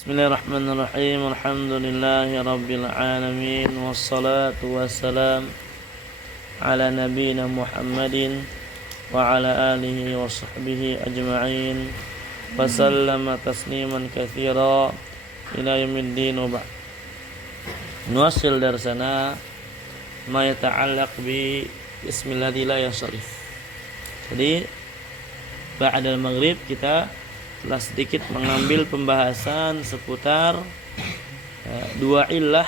Bismillahirrahmanirrahim. Alhamdulillahi rabbil alamin. Wassalatu wassalam ala nabiyyina Muhammadin wa ala alihi wa sahbihi ajma'in. Wa sallama tasliman katsira ila yaumiddin wa ba'd. Nuwasil darsana ma yata'allaq bi ismilladzi la yansharif. Jadi ba'da al-maghrib kita telah sedikit mengambil pembahasan seputar dua illah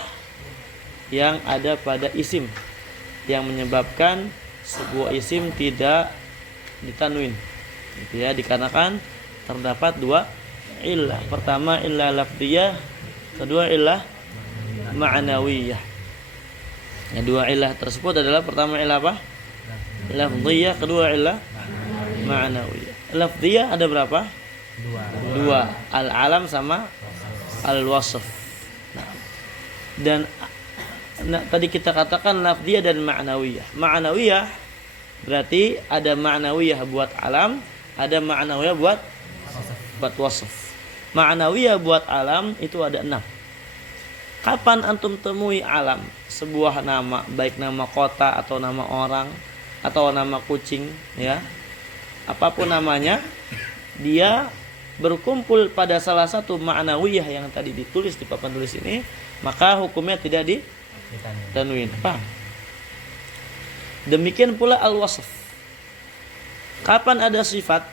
yang ada pada isim yang menyebabkan sebuah isim tidak ditanwin, gitu ya, dikarenakan terdapat dua illah. Pertama illah lafdiyah, kedua illah ma'nawiyah. Dua illah tersebut adalah pertama illah apa? Lafdiyah, kedua illah ma'nawiyah. Lafdiyah ada berapa? Dua, al-alam sama al-wasf. Dan tadi kita katakan lafdiyah dan ma'nawiyah. Ma'nawiyah berarti ada ma'nawiyah buat alam, ada ma'nawiyah buat wasf. Ma'nawiyah buat alam itu ada 6. Kapan antum temui alam? Sebuah nama, baik nama kota atau nama orang atau nama kucing, ya. Apapun namanya, dia berkumpul pada salah satu ma'nawiyah yang tadi ditulis di papan tulis ini, maka hukumnya tidak ditanwin. Paham? Demikian pula al-wasf. Kapan ada sifat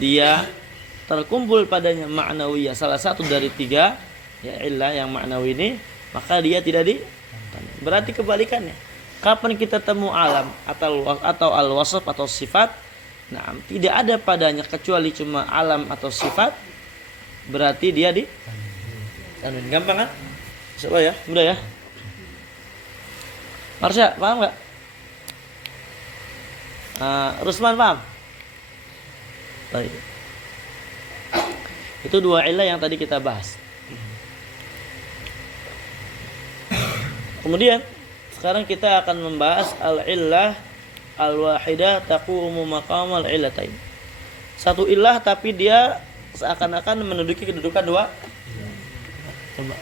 dia terkumpul padanya ma'nawiyah, salah satu dari 3 ya illah yang ma'nawi ini, maka dia tidak ditanwin. Berarti kebalikannya. Kapan kita temu alam atau al-wasf atau sifat, nah, tidak ada padanya kecuali cuma alam atau sifat, berarti dia ditanwin. Gampang kan? Coba ya, mudah ya. Marsha, paham nggak? Rusman paham? Baik. Itu dua illah yang tadi kita bahas. Kemudian sekarang kita akan membahas al-illah al-wahidah taqumu maqamal illatain. Satu illah tapi dia seakan-akan menduduki kedudukan dua. Coba.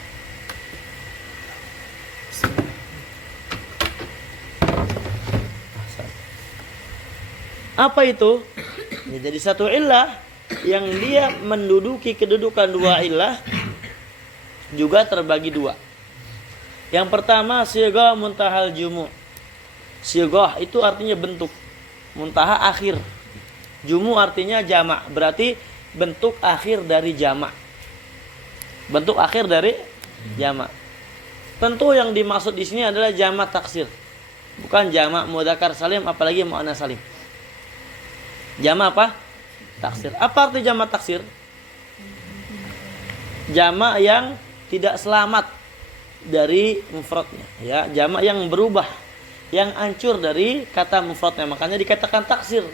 Apa itu? Ya, jadi satu illah yang dia menduduki kedudukan dua illah juga terbagi dua. Yang pertama sighah muntahal jumu'. Sighah itu artinya bentuk, muntaha akhir. Jumu artinya jamak, berarti bentuk akhir dari jamak. Bentuk akhir dari jamak. Tentu yang dimaksud di sini adalah jamak taksir, bukan jamak mudzakkar salim, apalagi muannas salim. Jamak apa? Taksir. Apa arti jamak taksir? Jamak yang tidak selamat dari mufradnya, ya, jamak yang berubah, yang hancur dari kata mufradnya, makanya dikatakan taksir.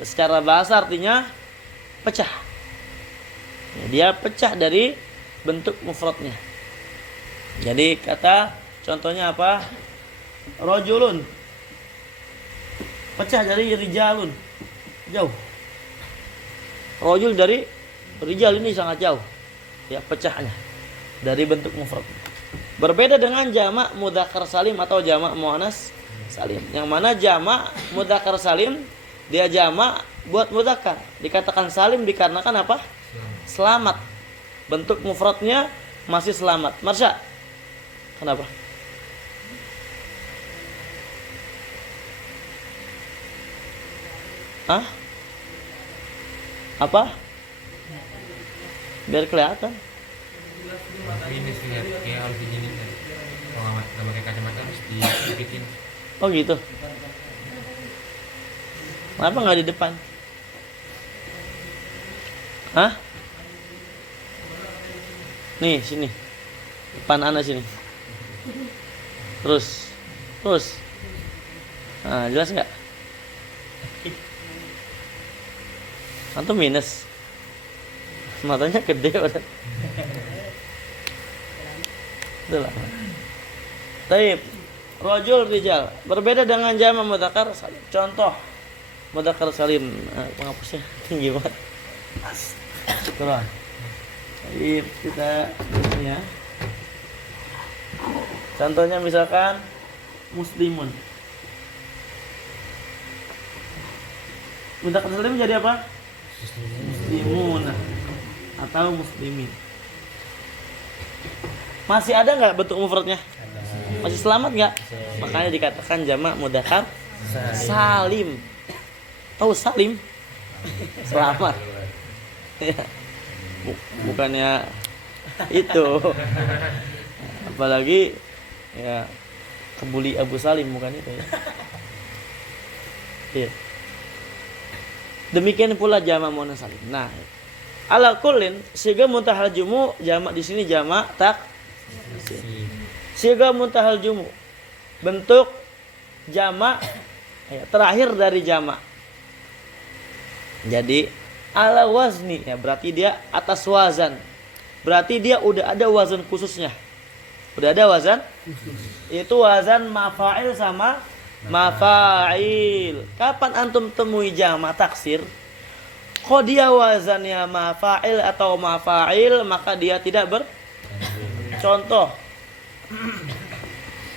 Secara bahasa artinya pecah. Ya, dia pecah dari bentuk mufradnya. Jadi kata contohnya apa? Rajulun pecah dari rijalun, jauh. Rajul dari rijal ini sangat jauh, ya, pecahnya dari bentuk mufradnya. Berbeda dengan jamak mudzakkar salim atau jamak muannas salim. Yang mana jamak mudzakkar salim dia jamak buat mudzakkar, dikatakan salim dikarenakan apa? Selamat. Bentuk mufradnya masih selamat. Marsha, kenapa? Hah? Apa? Biar kelihatan. Ini sih kayak harus diginin kan. Kalau nggak pakai kacamata harus dibikin. Oh gitu. Kenapa nggak di depan? Hah? Nih sini, depan anak sini. Terus. Nah, jelas nggak? Antum minus. Matanya gede banget. Itulah. Taib. Rajul rijal berbeda dengan jamak mudzakkar salim. Contoh mudzakkar salim, penghapusnya tinggi banget. Terus. Baik, kita ini ya. Contohnya misalkan muslimun. Mudzakkar salim jadi apa? Muslimun atau muslimin. Masih ada nggak bentuk mufradnya? Masih selamat nggak? Makanya dikatakan jamak mudzakkar salim. Tahu salim? Selamat. Ya. Bukannya itu. Apalagi ya kebuli Abu Salim, bukan itu ya. Iya. Demikian pula jamak muannas salim. Nah, ala kullin siga muntahal jumu jamak di sini jamak taksir. Siga muntahal jumu bentuk jamak ya, terakhir dari jamak. Jadi ala wazni ya berarti dia atas wazan. Berarti dia udah ada wazan khususnya. Udah ada wazan? Itu wazan mafa'il sama mafa'il. Kapan antum temui jamak taksir? Kalau dia wazannya mafa'il atau mafa'il, maka dia tidak contoh.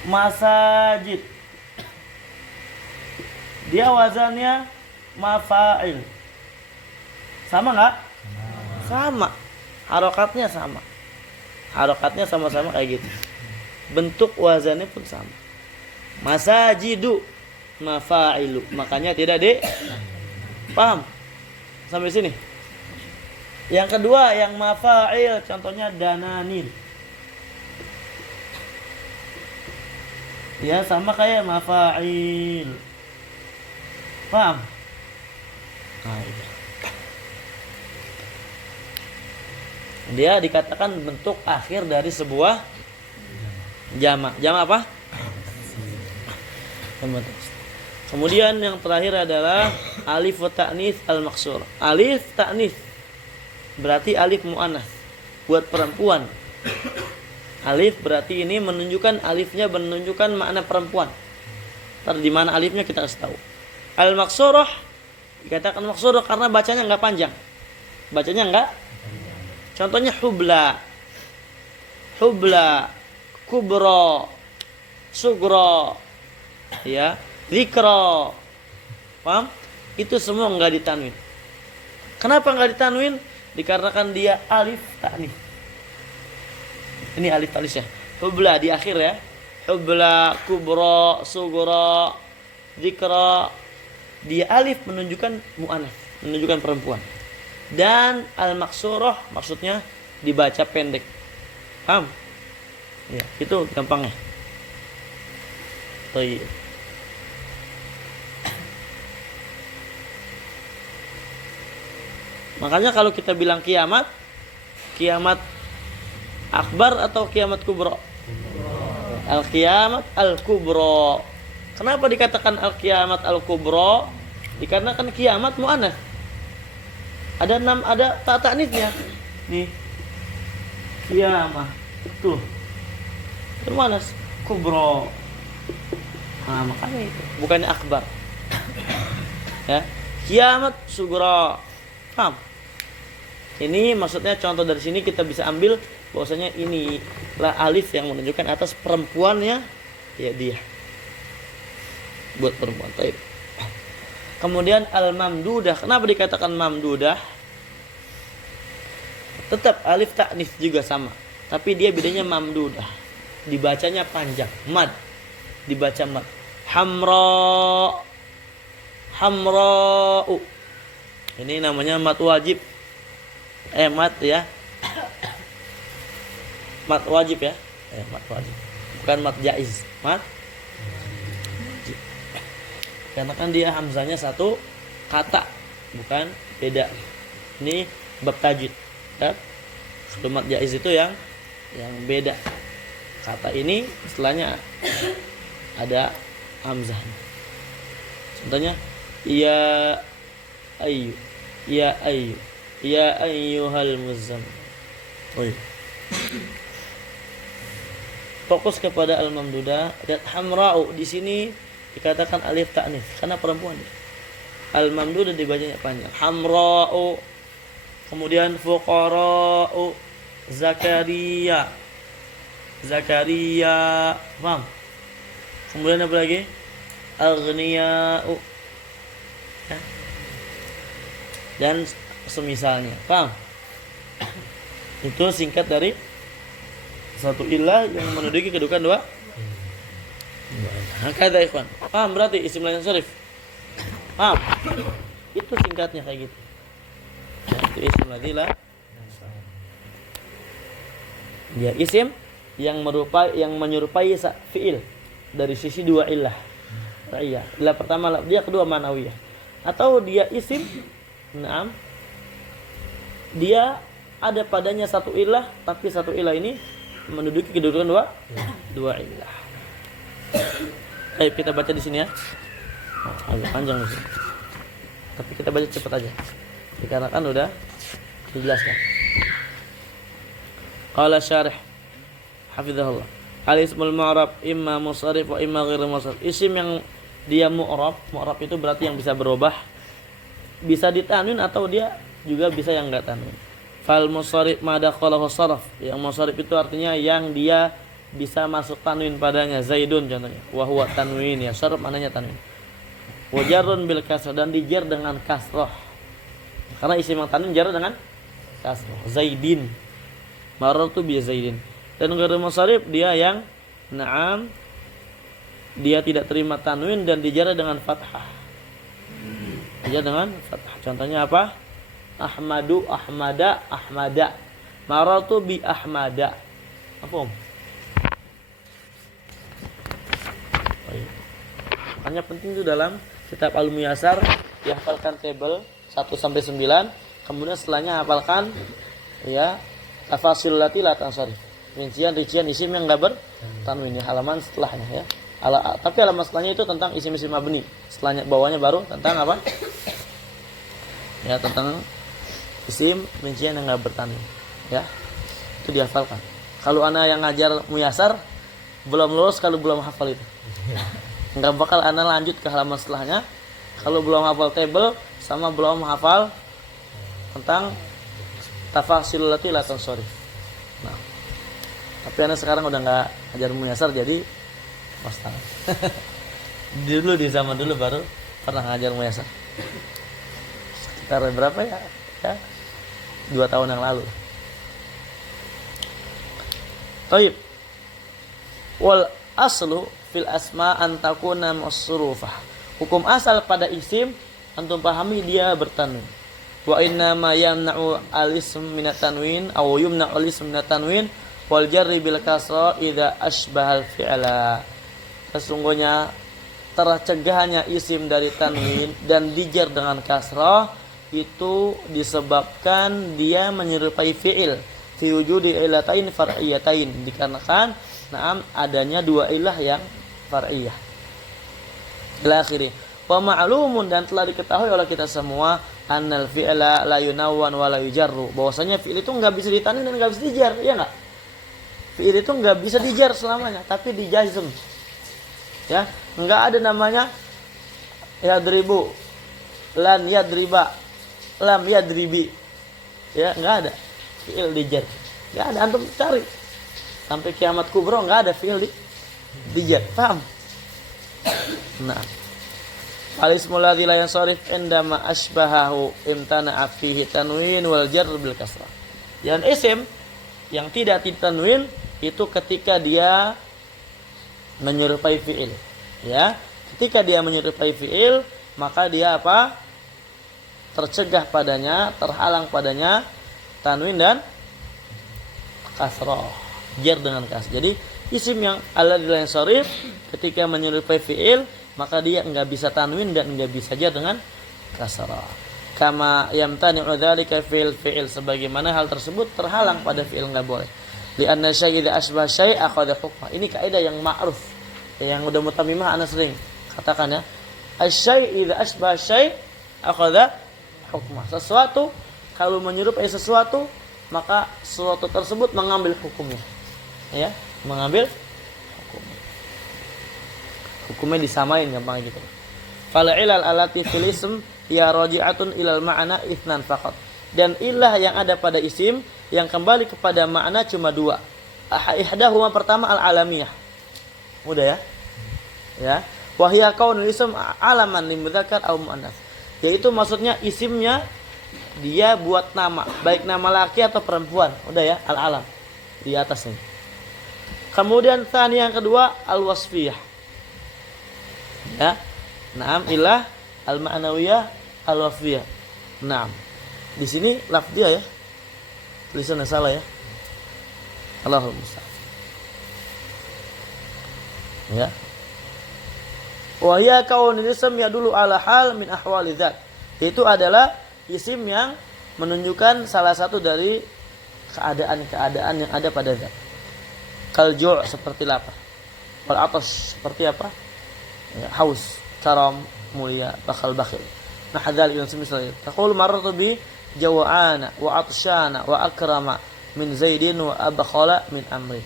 Masajid. Dia wazannya mafa'il. Sama nggak? Sama. Harokatnya sama. Harokatnya sama-sama kayak gitu. Bentuk wazannya pun sama. Masajidu mafa'ilu. Makanya tidak paham sampai sini. Yang kedua yang mafa'il contohnya dananir. Ya sama kayak mafa'il. Paham? Nah, itu. Dia dikatakan bentuk akhir dari sebuah jamak. Jamak apa? Kemudian yang terakhir adalah alif wa ta'nits al-maqsur. Alif ta'nits berarti alif muannats buat perempuan. Alif berarti ini menunjukkan alifnya menunjukkan makna perempuan. Ntar di mana alifnya kita kasih tahu. Al-maqsurah dikatakan maqsurah karena bacanya enggak panjang. Bacanya enggak. Contohnya hubla. Hubla, kubra, sugra, ya, zikra. Paham? Itu semua enggak ditanwin. Kenapa enggak ditanwin? Dikarenakan dia alif ta'nits. Ini alif ta'nits ya. Hubla di akhir ya. Hubla, kubra, sugra, zikra. Dia alif menunjukkan muannats, menunjukkan perempuan. Dan al-maqsurah maksudnya dibaca pendek. Paham? Ya, itu gampangnya. Baik. Makanya kalau kita bilang kiamat, kiamat akbar atau kiamat kubra? Al-kiamat al-kubra. Kenapa dikatakan al-kiamat al-kubra? Dikarenakan kiamat muannats. Ada tak ta'nitsnya. Nih. Kiamah. Tuh. Muannats kubra. Nah, makanya itu bukannya akbar. Ya. Kiamat sugra. Paham? Ini maksudnya contoh dari sini kita bisa ambil bahwasanya inilah alif yang menunjukkan atas perempuannya ya dia. Buat perempuan. Baik. Kemudian al-mamdudah. Kenapa dikatakan mamdudah? Tetap alif ta'nits juga sama. Tapi dia bedanya mamdudah. Dibacanya panjang. Mad. Dibaca mad. Hamra. Hamra'u. Ini namanya mad wajib. Mad ya. Mad wajib ya. Mad wajib. Bukan mad jaiz. Mad. Karena kan dia hamzanya satu kata, bukan beda. Ini bab tajwid. Ya. Mad jaiz itu yang beda. Kata ini setelahnya ada hamzah. Contohnya ya ayyu, ya ayyu, ya ayyuhal muzammil. Oh iya. Fokus kepada al-mamdudah dan hamra'u di sini dikatakan alif ta'nits karena perempuan. Al-mamdudah dibacanya panjang. Hamra'u. Kemudian fuqara'u. Zakaria. Paham? Kemudian apa lagi? Aghniya'u. Ya. Dan semisalnya. Paham? Itu singkat dari satu ilah yang menduduki kedudukan dua. Hakadha ikhwan. Paham berarti isim la yansharif? Paham? Itu singkatnya kayak gitu. Ya, itu isim la. Dia isim yang menyerupai fiil dari sisi dua ilah. Iya. Ilah pertama dia, kedua ma'nawiyah. Atau dia isim, naam, dia ada padanya satu ilah, tapi satu ilah ini menduduki kedudukan dua ilah. Baik, kita baca di sini ya. Agak panjang sih. Tapi kita baca cepat aja. Dikarenakan udah dijelaskan. Qala syarih hafizahullah. Al-ismul mu'rab imma musharif wa imma ghairu musharif. Isim yang dia mu'rab itu berarti yang bisa berubah. Bisa ditanwin atau dia juga bisa yang enggak tanwin. Fal musharif ma dakhalahu sharaf. Yang musharif itu artinya yang dia bisa masuk tanwin padanya. Zaidun contohnya. Wa huwa tanwin, ya syaraf maknanya tanwin. Wa jarrun bil kasrah, dan dijar dengan kasrah. Karena isim yang tanwin jar dengan kasrah. Zaidin. Marartu bi Zaidin. Dan ghairu musharif dia yang na'am, dia tidak terima tanwin dan dijar dengan fathah. Dijar dengan fathah. Contohnya apa? Ahmadu, Ahmada, Ahmada. Marartu bi Ahmada. Apa? Hanya penting itu dalam kitab Al-Muyassar dihafalkan tabel 1 sampai 9, kemudian setelahnya hafalkan ya tafasil lati la tansharif. Rincian isim yang enggak bertanwin, ya, halaman setelahnya ya. Tapi halaman setelahnya itu tentang isim-isim mabni. Setelahnya bawahnya baru tentang apa? Ya, tentang isim rincian yang enggak bertanwin. Ya. Itu dihafalkan. Kalau ana yang ngajar Muyassar belum lulus kalau belum hafal itu. Enggak bakal ana lanjut ke halaman setelahnya kalau belum hafal table sama belum hafal tentang tafasil lati la tansharif. Nah, tapi ana sekarang udah enggak ngajar Muyassar jadi wastan. Dulu di zaman dulu baru pernah ngajar Muyassar. Sekitar berapa ya? Ya. 2 tahun yang lalu. Baik. Wal aslu fil asma an takuna masrufah. Hukum asal pada isim antum pahami dia bertanwin. Wa inna ma yamna'u al-ism min at-tanwin aw yumna'u al-ism min at-tanwin wal jarri bil kasra idza asbahal fi'la. Sesungguhnya tercegahnya isim dari tanwin dan dijar dengan kasrah itu disebabkan dia menyerupai fi'il fi wujudi ilatain far'iyatain, dikarenakan na'am adanya dua ilah yang far'iyah. Ila akhirih. Wa ma'lumun, dan telah diketahui oleh kita semua annal fi'la la yunawwan wa la yujarru, bahwasanya fi'il itu enggak bisa ditanwin dan enggak bisa dijar, ya enggak? Fi'il itu enggak bisa dijar selamanya, tapi dijazm. Ya, enggak ada namanya yadribu, lan yadriba, lam yadribi. Ya, enggak ada fi'il dijar. Enggak ada, antum cari sampai kiamat kubra enggak ada fi'il dijar. Paham? Nah, al-ismul ladzi la yansharif indama asbahahu imtana'a fihi tanwin wal jar bil kasrah. Dan isim yang tidak ditanwin itu ketika dia menyerupai fi'il. Ya, ketika dia menyerupai fi'il, maka dia apa? Tercegah padanya, terhalang padanya tanwin dan kasrah. Jar dengan kasrah. Jadi isim yang alladzi la yansharif ketika menyerupai fi'il, maka dia enggak bisa tanwin dan enggak bisa jar dengan kasrah. Kama yamtani'u dzalika fi'il, sebagaimana hal tersebut terhalang pada fi'il, enggak boleh. Li'anna syai' idza asbah syai' akhadha hukma. Ini kaidah yang ma'ruf, yang udah mutamimah ana sering katakan ya. Asy-syai' idza asbah syai' akhadha hukma. Sesuatu kalau menyerupai sesuatu, maka sesuatu tersebut mengambil hukumnya. Ya, mengambil hukumnya disamain, gampang gitu. Fal ilal allati fil ism ya raji'atun ilal ma'na itsnan faqat. Dan ilah yang ada pada isim yang kembali kepada makna cuma dua. Ihdahuma pertama al-alamiyah. Mudah ya? Ya. Wa hiya kaunul ism alaman limudzakar aw muannats. Yaitu maksudnya isimnya dia buat nama, baik nama laki atau perempuan. Udah ya, al-alam. Di atasnya. Kemudian tsani yang kedua al-wasfiyah. Ya. Naam ilah al-ma'nawiyah al-wasfiyah. Naam. Di sini lafziyah ya. Tulisannya salah ya. Allahul musta'an. Ya. Wa hiya kaunul ism yadullu ala hal min ahwali dzat. Itu adalah isim yang menunjukkan salah satu dari keadaan-keadaan yang ada pada zat. Kal ju' seperti lapar. Wal atash seperti apa? Ya, haus, karam, mulia, bakhil. Nah, hadzal yang semisal. Taqul marartu bi jawa'ana wa atshana wa akrama min Zaidin wa abkhala min Amrin.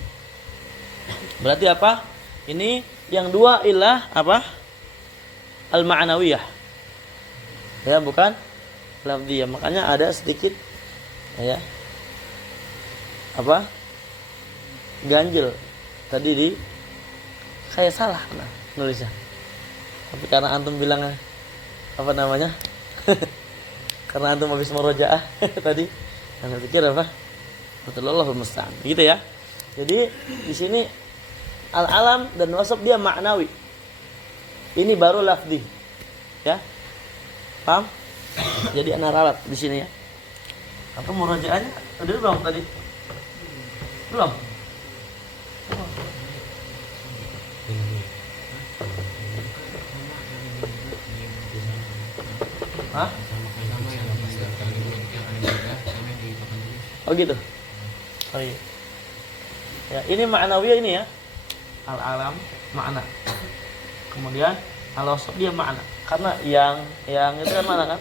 Berarti apa? Ini yang dua ilah apa? Al-ma'nawiyah. Ya, bukan lafziyah. Makanya ada sedikit ya. Apa? Ganjil. Tadi di saya salah nah, nulisnya. Tapi karena antum bilang apa namanya? Karena antum habis murojaah tadi, yang pikir apa? Allahul musta'an. Gitu ya. Jadi di sini al-alam dan wasf dia maknawi. Ini baru lafzi. Ya. Paham? Jadi ana ralat di sini ya. Atau murojaahnya udah belum tadi? Belum. Hah? Oh gitu. Oh iya. Ya, ini ma'nawiyah ini ya. Al-alam makna. Kemudian al-wasf dia makna. Karena yang itu kan mana kan?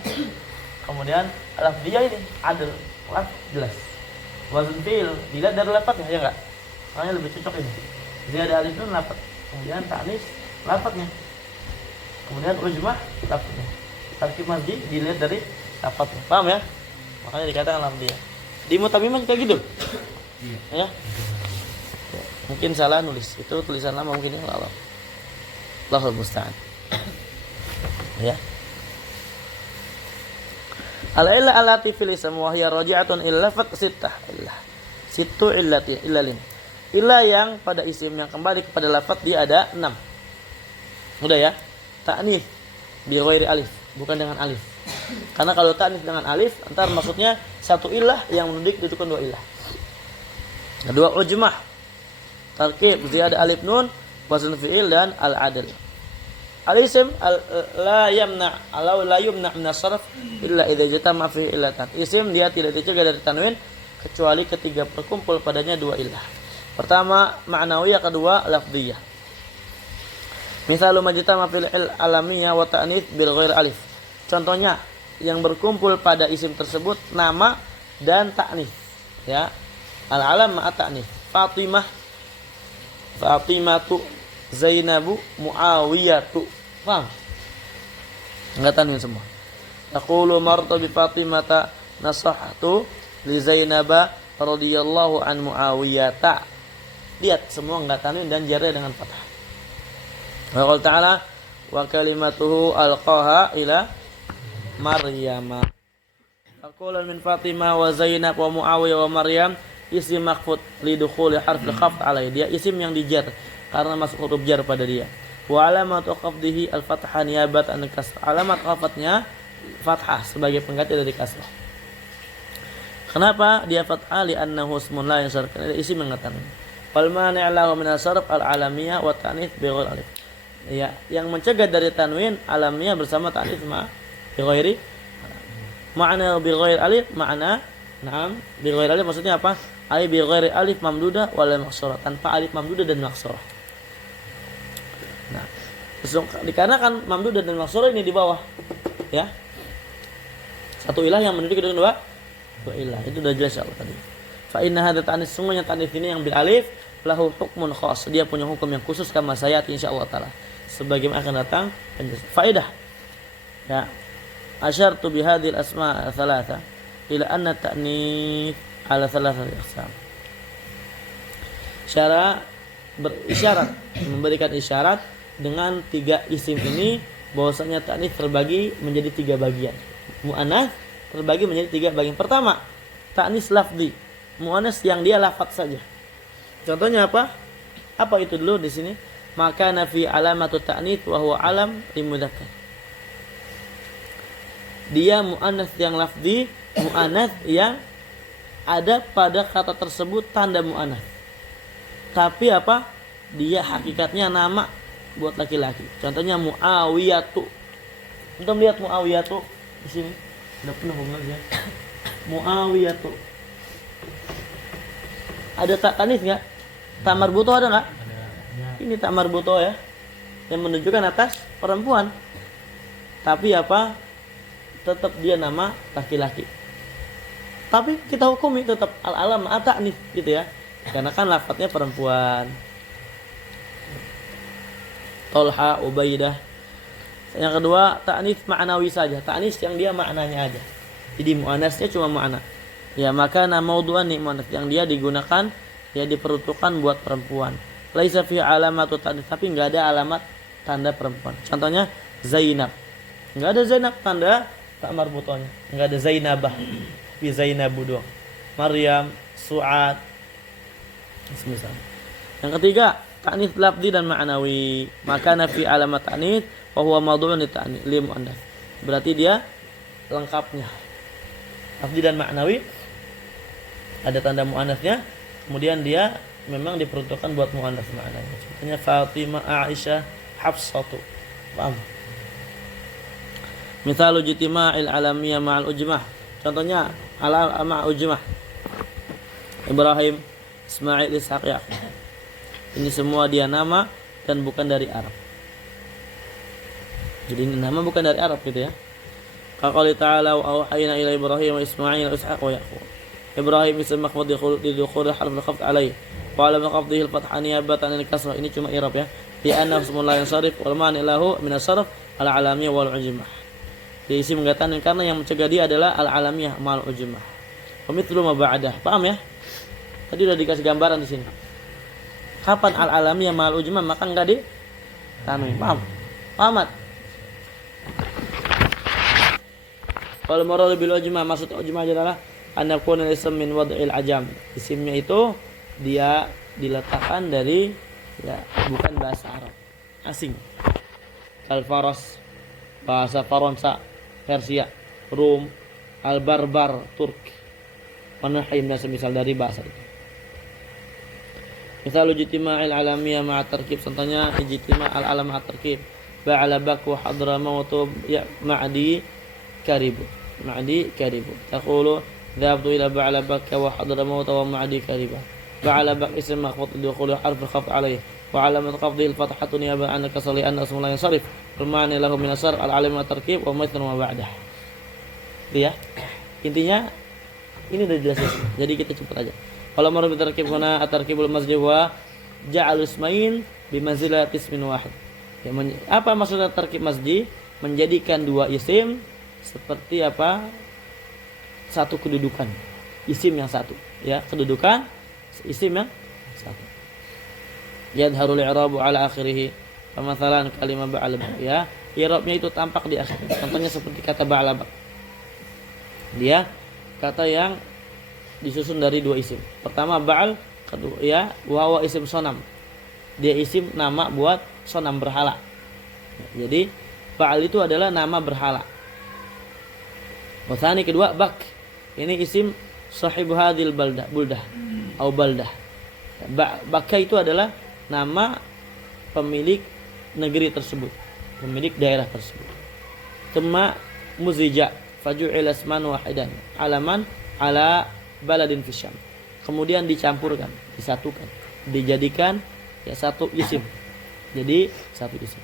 Kemudian lafziyah ini adil, laf jelas. Wazn fi'il dilihat dari lafadznya ya enggak? Makanya lebih cocok ini. Dia ada alif nun lafadz. Kemudian ta'nis lafadznya. Kemudian ujmah lafadznya. Tarkib mazdi dilihat dari lafadznya. Paham ya? Makanya dikatakan lafziyah. Di mutamimah kayak gitu. Iya. Ya. Mungkin salah nulis. Itu tulisan lama mungkin ya Allah. Allahul musta'an. Ya. Al-illah allati fil ism wa hiya raji'atun illa lafaz sittah illah. Sittu illati illalin. Illah yang pada isim yang kembali kepada lafaz dia ada 6. Mudah ya? Ta'nits bi ghairi alif, bukan dengan alif. Karena kalau ta'nits dengan alif, antar maksudnya satu ilah yang menunjukkan dua ilah. Kedua ujmah. Tarkib ziyadah alif nun, wazn fi'il dan al-adl. Al-ism la yamna alau la yumna min as-sarf illa idza jatama fi illatan. Isim dia tidak dicegah dari tanwin kecuali ketika berkumpul padanya dua ilah. Pertama ma'nawiyah, kedua lafziyah. Misalu majtama fil alamiyah wa ta'nits bil ghair alif. Contohnya yang berkumpul pada isim tersebut nama dan ta'nits ya. Al-alam ma'a ta'nits. Fatimatu, Zainabu, Muawiyatu. Paham? Enggak tanwin semua. Taqulu martu bi Fatimata nasahatu li Zainaba radhiyallahu an Muawiyata. Lihat semua enggak tanwin dan jarnya dengan fathah. Wa qala ta'ala wa kalimatuhu alqaha ila Maryam. Taqulu min Fatimah wa Zainab wa Muawiyah wa Maryam isim maqfud li dukhuli harf al-khafd alai. Dia isim yang dijar karena masuk huruf jar pada dia. Wa alamatu khafdihi al-fathah niyabatan an kasrah. Alamat khafdnya fathah sebagai pengganti dari kasrah. Kenapa dia fathah? Li annahu ismun la yansarf. Ini isim yang tanwin. Wal mani' lahu min as-sarf al-alamiyah wa ta'nits bi ghairi alif. Ya, yang mencegah dari tanwin alamiyah bersama ta'nits ma bi ghairi. Ma'na bi ghairi alif makna na'am bi ghairi alif maksudnya apa? Alif bi ghairi alif mamdudah wal maqsurah, tanpa alif mamdudah dan maqsurah. Nah, dikarenakan mamdudah dan maqsurah ini di bawah. Ya. Satu ilah yang menunjuk dengan dua ilah. Itu sudah jelas Allah tadi. Fa inna hadza ta'nits, semuanya ta'nits ini yang bil alif lahu hukmun khas. Dia punya hukum yang khusus kama sayat insyaallah taala. Sebagaimana akan datang penjelasan. Faedah. Ya. Asyartu bi hadhil asma' thalatha ila anna ta'nits ala thalathati aqsam. Cara berisyarat, memberikan isyarat dengan 3 isim ini bahwasanya ta'nits terbagi menjadi 3 bagian. Muannats terbagi menjadi 3 bagian. Pertama, ta'nits lafzi, muannats yang dia lafaz saja. Contohnya apa? Apa itu dulu di sini? Maka nafi alamatu ta'nits wa huwa alam limudzakkar. Dia muannats yang lafzi, muannats yang ada pada kata tersebut tanda muannats. Tapi apa? Dia hakikatnya nama buat laki-laki. Contohnya Muawiyatu. Kita melihat Muawiyatu di sini. Sudah penuh ya. Muawiyatu. Ada tak tanis enggak? Tak marbuto ada enggak? Ini tak marbuto ya. Yang menunjukkan atas perempuan. Tapi apa? Tetap dia nama laki-laki. Tapi kita hukumi tetap al-alam at-ta'nis gitu ya. Karena kan lafadznya perempuan. Tolha, Ubaidah. Yang kedua, ta'nits ma'nawi saja. Ta'nits yang dia maknanya aja. Jadi muannasnya cuma makna. Ya, maka nama maudhu'an nih muannats yang dia digunakan, ya diperuntukkan buat perempuan. Laisa fi alamatu ta'nits, tapi enggak ada alamat tanda perempuan. Contohnya Zainab. Enggak ada Zainab tanda tak marbutonya. Enggak ada Zainabah. Fi Zainabu doang. Maryam, Su'ad. Semisal. Yang ketiga, ta'nits lafzi dan ma'nawi. Maka nafi alamat ta'nits wa huwa mawdu'un li muannats. Berarti dia lengkapnya. Lafzi dan ma'nawi ada tanda muannatsnya, kemudian dia memang diperuntukkan buat muannats ma'nawi. Contohnya Fatimah, Aisyah, Hafsatu. Paham? Misalu jitima'il alamiyah ma'al ujmah. Contohnya ma'al ujmah. Ibrahim, Ismail, Ishaq, Yaqub. Ini semua dia nama dan bukan dari Arab. Jadi ini nama bukan dari Arab gitu ya. Qala ta'ala wa auhayna ila Ibrahim wa Ismail wa Ishaq wa Yaqub. Ibrahim ism makhfud lidukhul harf al-khafd alayhi. Wa alam khafdihi al-fathah niyabatan an kasrah. Ini cuma i'rab ya. Di anna ismun la yansarif wal ma'na lahu min as-sarf al-alamiyah wal ujmah. Di isim mengatakan karena yang mencegah dia adalah al-alamiyah mal ujmah. Pemithlu ma ba'dah. Paham ya? Tadi udah dikasih gambaran di sini. Kapan al-alamiyah mal ujmah maka enggak ditanwin. Paham? Pahamat? Kalau murad bil ujmah, maksud ujmah adalah an yakuna ism min wad'il ajam. Isimnya itu dia diletakkan dari ya bukan bahasa Arab, asing. Al-Faras, bahasa Faransa, Persia, Rum, Al-Barbar, Turk. Manahim dan semisal dari bahasa itu. Misal ijtima'il alamiyah ma'a tarkib, contohnya ijtima' al-alam ma'a tarkib. Ba'alabak wa hadramaut ya ma'di karibu. Ma'di karibu. Taqulu dhahabtu ila ba'alabak wa hadramaut wa ma'di kariba. Ba'alabak ism makhfud lidukhuli harf al-khafd alayh. Wa alamat khafdihi al-fathatu niyaban an al-kasr li anna ismun la yansarif. Al-ma'ni lahu min asar al-alam ma'a tarkib wa mithlu ma ba'dah. Ya. Intinya ini udah jelas. Jadi kita cepat aja. Kalau mau tarkib huna at-tarkibul masjid wa ja'al ismain bi manzilati ismin wahid. Ya, apa maksudnya tarkib masjid? Menjadikan 2 isim seperti apa? Satu kedudukan. Isim yang satu, ya, kedudukan isim yang satu. Yadharul i'rabu ala akhirih. Pamathalan kalimah ba'alabak, ya. I'rabnya itu tampak di akhir. Contohnya seperti kata ba'alabak. Dia kata yang disusun dari 2 isim. Pertama ba'al, kedua ya wa isim sonam. Dia isim nama buat sonam berhala. Jadi ba'al itu adalah nama berhala. Wasani kedua bak. Ini isim sahibu hadil buldah atau baldah. Baka itu adalah nama pemilik negeri tersebut, pemilik daerah tersebut. Tema muzija faju'il asman wahidan alaman ala baladin fisyam. Kemudian dicampurkan, disatukan, dijadikan ya satu isim. Jadi satu isim.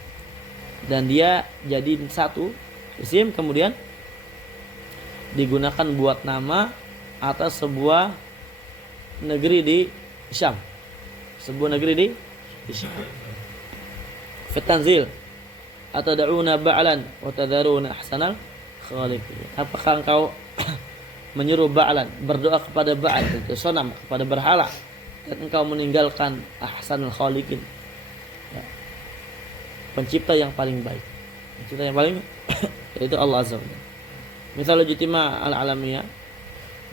Dan dia jadi satu isim kemudian digunakan buat nama atas sebuah negeri di Syam. Sebuah negeri di Syam. Fitanzil atad'una ba'lan wa tadharuna ahsanal khaliqin. Apakah engkau menyuruh ba'lan, berdoa kepada ba'al, itu sonam, kepada berhala, dan engkau meninggalkan ahsanul khaliqin, ya, pencipta yang paling baik, pencipta yang paling yaitu Allah Azza wa Jalla. Misal jitima al-alamiyah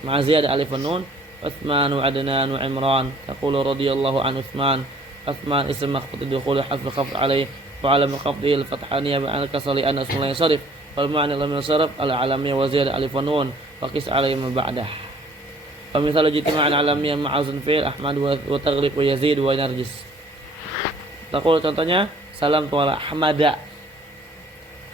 ma'a ziyada alif wa nun, Uthman wa Adnan wa Imran, taqulu radiyallahu an Uthman, Uthman ism maqfud dukhul harf khafd alayh wa alam khafdihi al-fathaniyah ba'al kasali an asmul yansarif wal ma'na lam yansarif al-alamiyah wa ziyada alif wa nun wa qis alayhi ma ba'dah. Fa misal jitima al-alamiyah ma'a zun fi'l Ahmad wa taghrib wa Yazid wa Narjis. Taqulu contohnya salam tu ala Ahmada,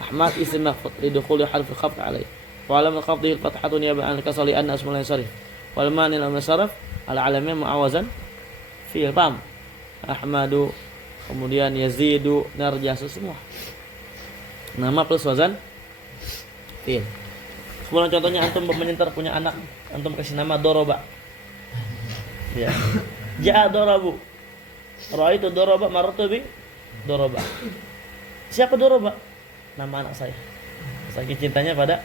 Ahmad ism maqfud dukhul harf khafd alayh wa alam khafdihi al-fathatu niyabah an kasali an asmul yansarif wal ma'na lam yansarif al-alamiyah mu'awazan fi'l. Paham? Ahmadu, kemudian Yazidu, Narjasu, semua nama plus wazan fi'il. Kemudian contohnya antum menyentar punya anak, antum kasih nama Doroba, ya, Ja'a Dorobu, Ra'aitu Doroba, marartu bi Doroba. Siapa Doroba? Nama anak saya. Saking cintanya pada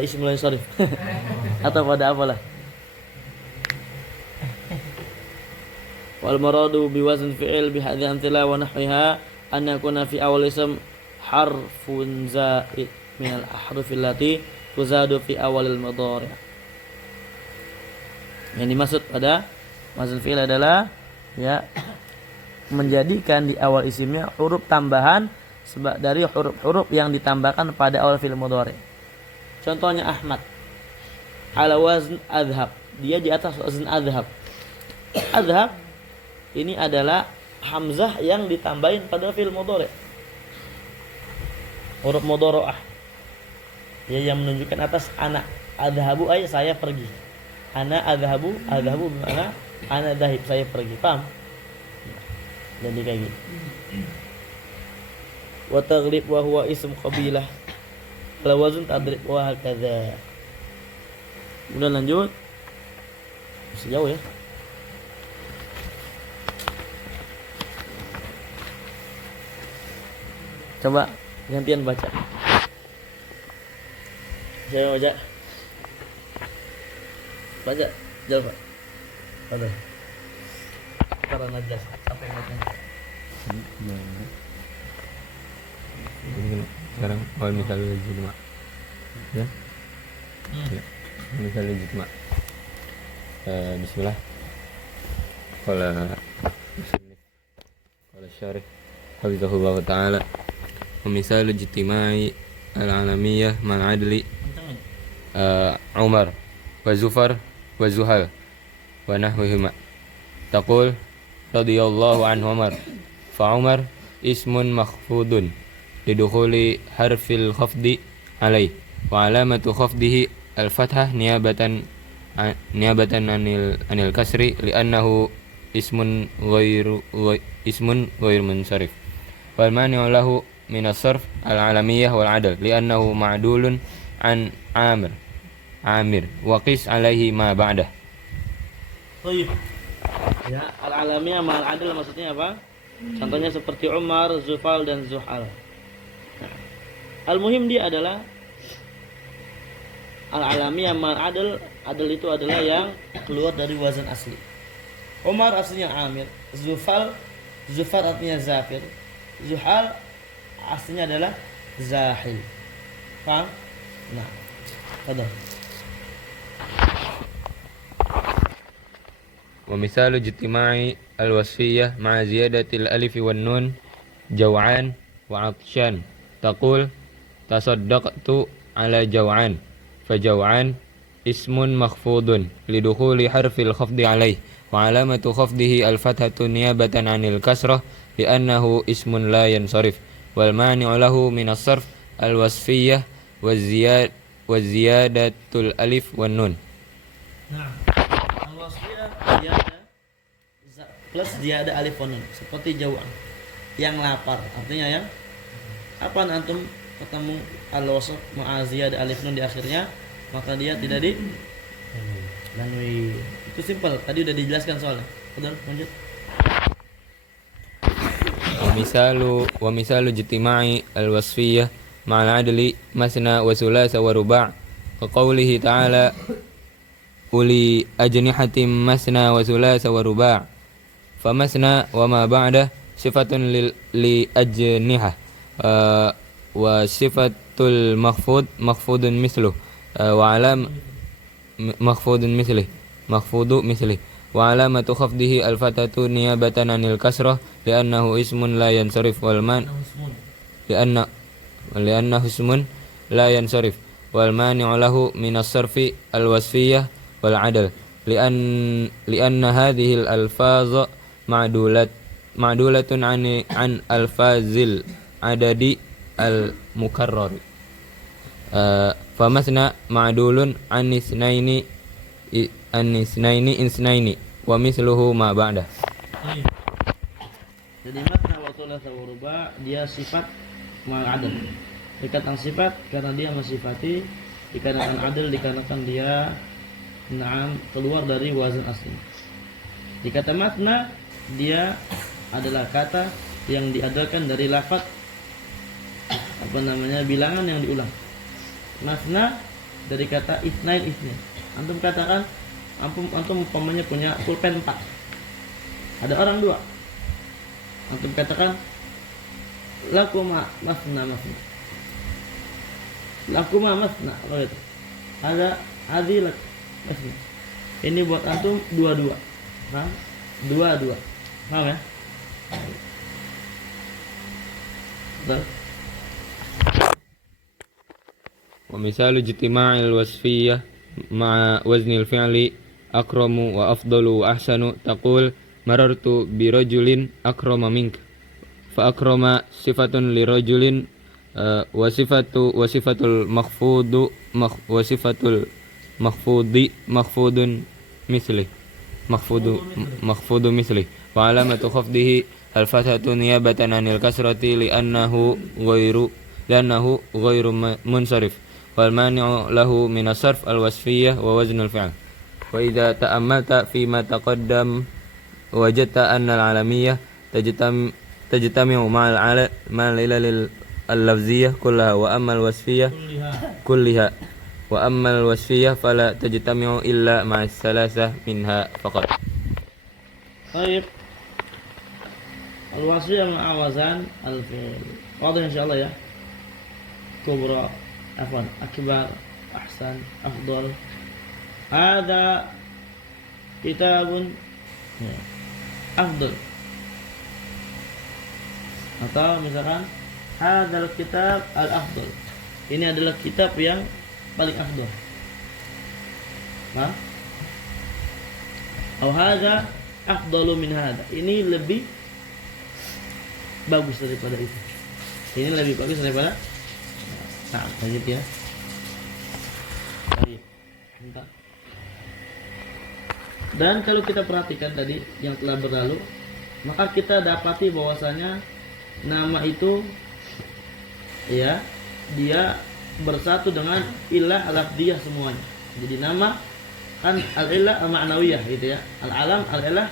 ismul yansarif atau pada apalah. Wal maradu bi wazn fi'il bi hadhihi amthila wa nahwiha an yakuna fi awal ism harfun zaid min al ahruf allati tuzadu fi awal al mudhari'. Yang dimaksud pada wazn fi'il adalah, ya, menjadikan di awal isimnya huruf tambahan dari huruf-huruf yang ditambahkan pada awal fi'il mudhari'. Contohnya Ahmad ala wazn adhab, dia di atas wazn adhab. Adhab ini adalah hamzah yang ditambahin pada fi'il mudhari', huruf mudhara'ah, ya, yang menunjukkan atas ana. Adhabu ay saya pergi, ana adhabu bermakna ana dhahib, saya pergi. Paham? Jadi kayak gitu. Wa taghlib wa huwa ism qabilah ala wazn tadrib wa hakadha. Kemudian lanjut, masih jauh ya. Coba gantian baca. Saya baca. Baca, jawab Pak. Ada. Karena jelas apa yang baca. Sekarang awal misalnya jitma, ya, misalnya jitma. Bismillah. Qala syarih hafizahullah ta'ala, wa misalu ijtimai al-alamiyah mal adli Umar wa Zufar wa Zuhal wa nahwihima. Taqul radiyallahu an Umar, fa Umar ismun makhfudun lidukhuli harfil khafdi alaih wa alamatu khafdihi al-fathah niyabatan anil kasri li'annahu ismun ghairu munsharif wal mani'u lahu min as-sarf al-alamiyah wal adl li'annahu ma'dulun an amir wa qis alaihi ma ba'dah. Baik. Ya, al-alamiyah ma al-adl maksudnya apa? Contohnya seperti Umar, Zufal dan Zuhal. Al-muhim dia adalah al-alamiyah ma al-adl. Adl itu adalah yang keluar dari wazan asli. Umar aslinya Amir, Zufar artinya Zafir, Zuhal aslinya adalah Zahil. Paham? Nah, ada. Wa misalu ijtima'i al-wasfiyah ma'a ziyadatil alif wan nun jaw'an wa 'atshan. Taqul tasaddaqtu ala jaw'an fa jaw'an ismun makhfudun lidukhuli harfil khafdi alaih wa alamatu khafdihi al-fathatu niyabatan 'anil kasrah li'annahu ismun la yansarif wal mani'u lahu min as-sarf al-wasfiyah wa ziyadatul alif wan nun. Nah, al-wasfiyah plus dia ada alif wan nun seperti jauhan, yang lapar, artinya yang apa, antum ketemu al-wasf mu'aziyah ada alif nun di akhirnya, maka dia tidak di lanwi. Itu simpel, tadi udah dijelaskan soalnya. Udah, lanjut. Wa misalu ijtima'i al-wasfiyah مع العدل مثنى وثلاث ورباع وقوله تعالى أولي أجنحة مثنى وثلاث ورباع فمثنى وما بعده صفة لأجنحة وصفة المخفوض مخفوض مثله وعلام مخفوض مثله وعلامة خفضه الفتحة نيابة عن الكسرة لأنه اسم لا ينصرف لأنه اسم لا ينصرف والمانع له من الصرف الوصفية والعدل لأن هذه الألفاظ معدولة عن ألفاظ العدد المكرر فمثنى معدول عن اثنين ومثله ما بعده. Jadi matna wa thulatha wa ruba' dia sifat ma'al adl. Dikatakan sifat karena dia mensifati, dikarenakan adil dikarenakan dia keluar dari wazan asli. Dikata matna dia adalah kata yang diadalkan dari lafaz bilangan yang diulang. Matna dari kata itsnain. Antum katakan antum umpamanya punya pulpen 4. Ada orang 2. Antum katakan lakuma masna. Lakuma masna. Begitu. Ada adilak masna. Ini buat antum 2. Paham? 2. Paham ya? Betul. ومثال اجتماع الوصفية مع وزن الفعل أكرم وأفضل وأحسن تقول مررت برجل أكرم منك فأكرم صفة لرجل وصفة المخفوض مخفوض مثله وعلامة خفضه الفتحة نيابة عن الكسرة لأنه غير منصرف والمانع له من الصرف الوصفية ووزن الفعل. وإذا تأملت فيما تقدم وجدت أن العالمية تجتمع مع العلل اللفظية كلها وأما الوصفية فلا تجتمع إلا مع الثلاثة منها فقط. طيب الوصفية مع وزن الفعل واضح إن شاء الله ya. Kubra, akbar, ahsan, afdal. Ada kitabun afdal. Atau misalkan hadal kitab al-afdal. Ini adalah kitab yang paling afdal. Nah. Atau hada afdalu min hada. Ini lebih bagus daripada itu. Ini lebih bagus daripada lanjut ya. Baik. Dan kalau kita perhatikan tadi yang telah berlalu, maka kita dapati bahwasanya nama itu ya, dia bersatu dengan ilah lafdiyah semuanya. Jadi nama kan al-ilah al-ma'nawiyah gitu ya. Al-alam al-ilah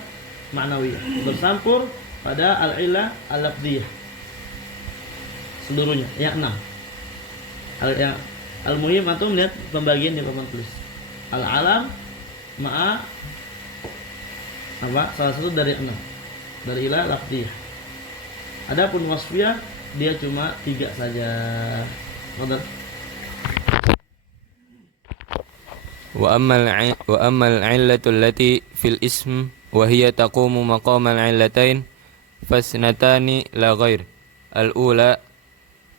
ma'nawiyah bersampur pada al-ilah al-lafdiyah. Seluruhnya yang 6. Al-muhim antum lihat pembagian di papan tulis. Al-alam ma'a salah satu dari 6. Dari ilah lafdiyah. Adapun wasfiyah dia cuma 3 saja. Betul. وأما العلة التي في الاسم وهي تقوم مقام العلتين فاثنتان لا غير. الأولى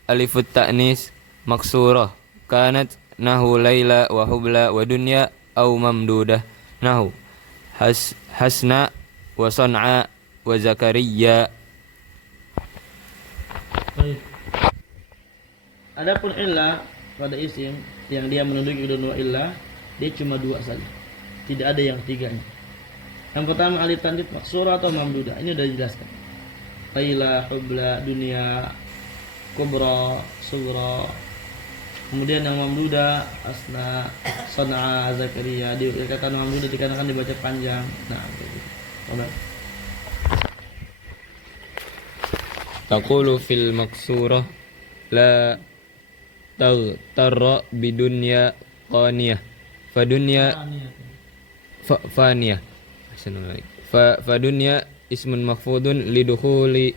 ألف التأنيث مكسورة كانت نحو ليلى وحبلى ودنيا أو ممدودة نحو حسنى وصنعاء وزكريا. Adapun illah pada isim yang dia menunduki kedua illah, dia cuma 2 saja. Tidak ada yang 3-nya. Yang pertama alif tanjid maksurah atau mamdudah. Ini sudah dijelaskan. Laila, hubla, dunia, kubra, sugra. Kemudian yang mamdudah asna, sana'a, zakaria. Dikatakan mamdudah dikarenakan dibaca panjang. Nah, begitu. Taqulu fil maksurah la taghtarra bidunya qaniyah fadunya faniyah fadunya ismun mahfudun lidukhuli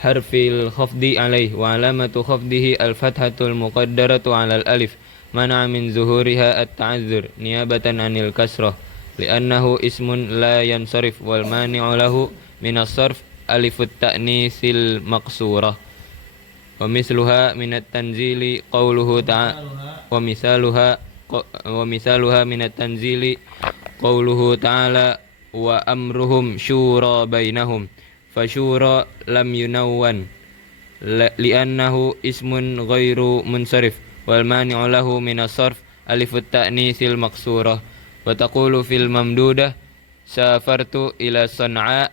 harfil khafdi alaih wa alamatu khafdihi al-fathatul muqaddaratu ala al-alif mana min zuhuriha at-ta'azzur niyabatan anil kasrah li'annahu ismun la yansarif wal mani'u lahu min as-sarf alifut ta'nisil maqsurah wa misluha min at-tanzili qawluhu ta'ala wa misaluha min at-tanzili qawluhu ta'ala wa amruhum syura bainahum fasyura lam yunawwan li'annahu ismun ghairu munsarif wal mani'u lahu min as-sarf alifut ta'nisil maqsurah wa taqulu fil mamdudah safartu ila san'a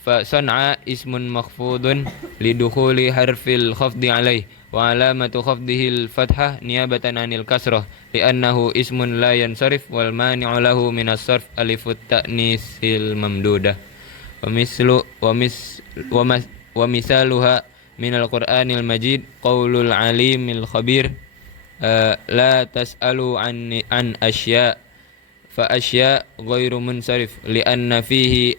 fa san'a ismun makhfudun lidukhuli harfil khafdi alaih wa alamatu khafdihi al-fathah niyabatan anil kasrah li'annahu ismun la yansarif wal mani'u lahu min as-sarf alifut ta'nisil mamdudah wa misaluha min al-Qur'anil Majid qaulul alimil khabir la tas'alu an asya fa asya ghairu munsarif li'anna fihi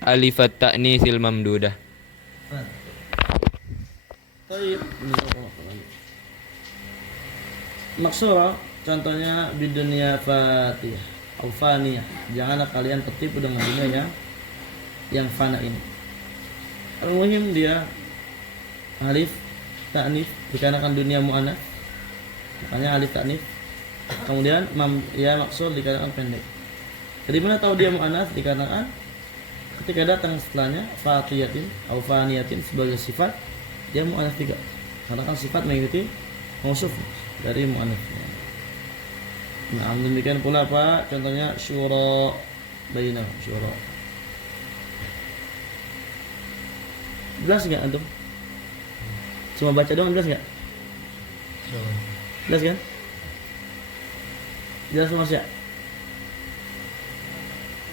alifat ta'nisil mamdudah. Baik, maksura contohnya bidunya fatihah atau faniyah. Janganlah kalian tertipu dengan dunia yang fana ini. Al-muhim dia alif ta'nif dikarenakan dunia mu'anats, makanya alif ta'nif. Kemudian ya maksur dikarenakan pendek. Dari mana tahu dia mu'anats? Dikarenakan ketika datang setelahnya fatiyatin atau faniyatin sebagai sifat, dia mu'anats juga. Karena kan sifat mengikuti mausuf dari mu'anats. Nah, demikian pula apa? Contohnya syura bainahum, syura. Jelas enggak antum? Cuma baca doang jelas enggak? Jelas kan? Jelas Mas ya?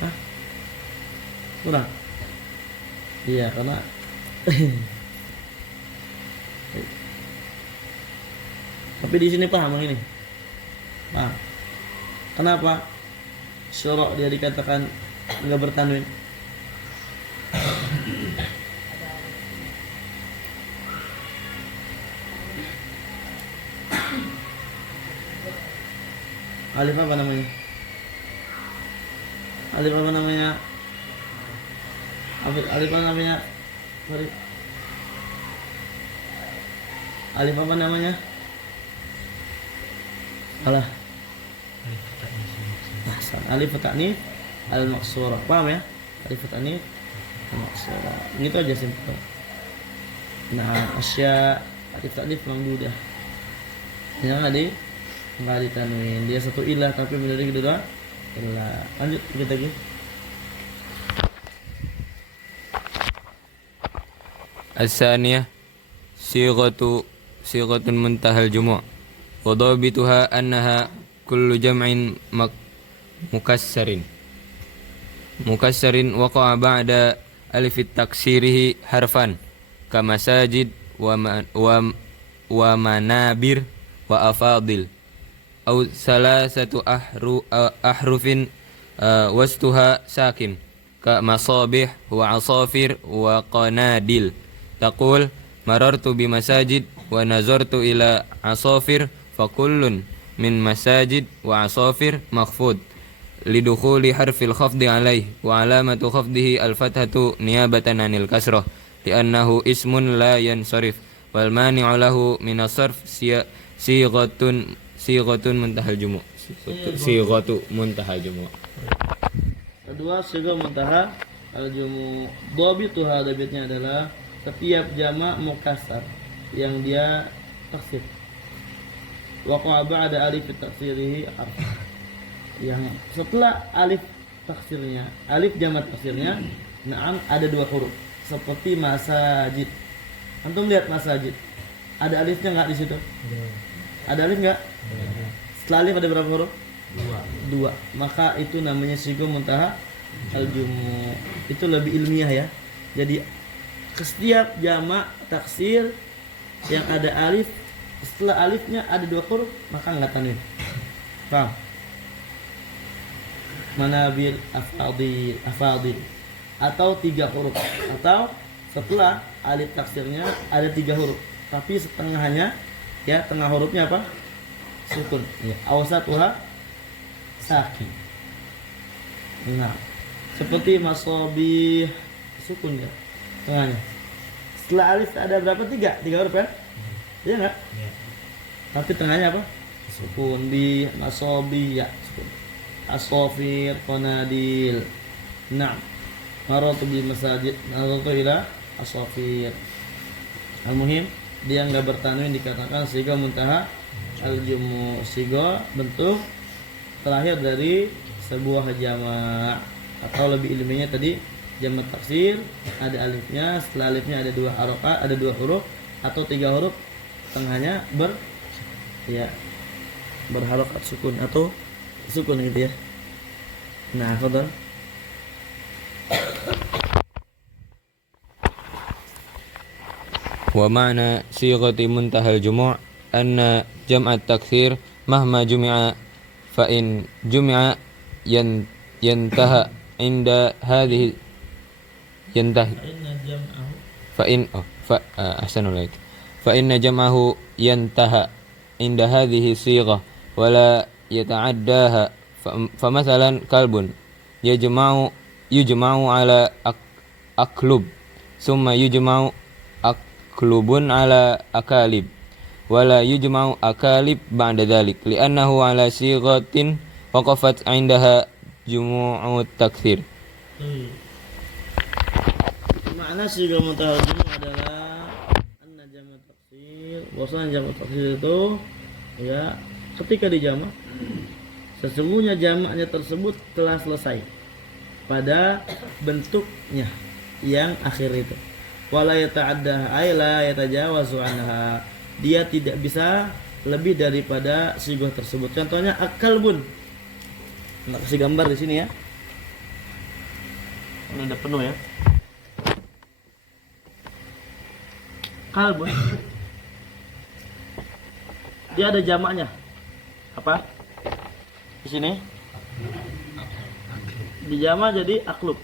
Hah? Kurang? Iya, karena tapi di sini paham yang ini. Paham? Kenapa syura dia dikatakan enggak bertanwin? Alif apa namanya? Alif apa namanya? Alif apa namanya? Sorry. Alif apa namanya? Alah. Alif ta'nif al-maqsurah. Paham ya? Alif ta'nif al-maqsurah. Gitu aja simpel. Nah, asya alif ta'nif mamdudah. Jangan enggak ditanwin. Dia satu ilah tapi menjadi kedua ilah. Lanjut kita lagi. As-saniyah sighatun muntahal jumu' wa dhabituha annaha kullu jam'in mukassarin waqa'a ba'da alif taksirihi harfan kama sajid wa manabir wa afadil aw salasatu ahrufin wastuha sakin ka masabih wa asafir wa qanadil taqul marartu bi masajid wa nazartu ila asafir fa kullun min masajid wa asafir makhfud lidukhuli harfil khafdi alaih wa alamatu khafdihi al-fathatu niyabatan anil kasrah li'annahu ismun la yansarif wal mani'u lahu min as-sarf sighatun muntahal jumu'. Sighatu muntahal jumu'. Kedua sigha muntahal al-jumu'. Dhabituha dhabitnya adalah setiap jamak mukassar yang dia taksir. Waqa'a ba'da alif taksirihi harf. Yang setelah alif taksirnya, alif jamak taksirnya, na'am ada dua huruf seperti masajid. Antum lihat masajid. Ada alifnya enggak di situ? Ada alif enggak? Setelah alif ada berapa huruf? Dua. Maka itu namanya sigha muntaha al-jumu'. Itu lebih ilmiah ya. Jadi setiap jamak taksir yang ada alif setelah alifnya ada 2 huruf maka enggak tanwin. Paham? Manabil afadil atau 3 huruf, atau setelah alif taksirnya ada 3 huruf tapi setengahnya ya tengah hurufnya apa? Sukun. Ya, awsatuha sakin. Nah, seperti masobih sukun ya tengahnya. Setelah alif ada berapa? 3 huruf kan? Iya enggak? Ya. Tapi tengahnya apa? Sukun. Di masobih ya sukun. Asofir qanadil. Nah, maratu bil masajid, maratu ila asofir. Al-muhim dia enggak bertanwin dikatakan siga muntaha al-jumu, siga bentuk terakhir dari sebuah jamak, atau lebih ilmiahnya tadi jamak taksir ada alifnya, setelah alifnya ada 2 harokat, ada 2 huruf atau 3 huruf, tengahnya berharokat sukun atau sukun gitu ya. Nah, fadhal. Wa ma'na sighati muntahal jumu' anna jam'at taksir mahma jumi'a fa in jumi'a yantaha inda hadhihi yantahi fa in ahsanu ilaik fa inna jam'ahu yantaha inda hadhihi sighah wa la yata'addaha fa masalan kalbun yujma'u ala aklub summa yujma'u aklubun ala akalib wala yujma'u akalib ba'da dhalik li'annahu ala sighatin waqafat 'indaha jumu'ut taktsir. Makna sigha muntahal jumu' adalah anna jamak taksir, bahwasanya jamak taksir itu ya ketika dijamak sesungguhnya jamaknya tersebut telah selesai pada bentuknya yang akhir itu. Wala yata'adda ay la yatajawazu anha, dia tidak bisa lebih daripada sigah tersebut. Contohnya akalbun. Nah, kasih gambar di sini ya. Ini udah penuh ya. Kalbun. Dia ada jamaknya. Apa? Di sini. Dijamak jadi aklub.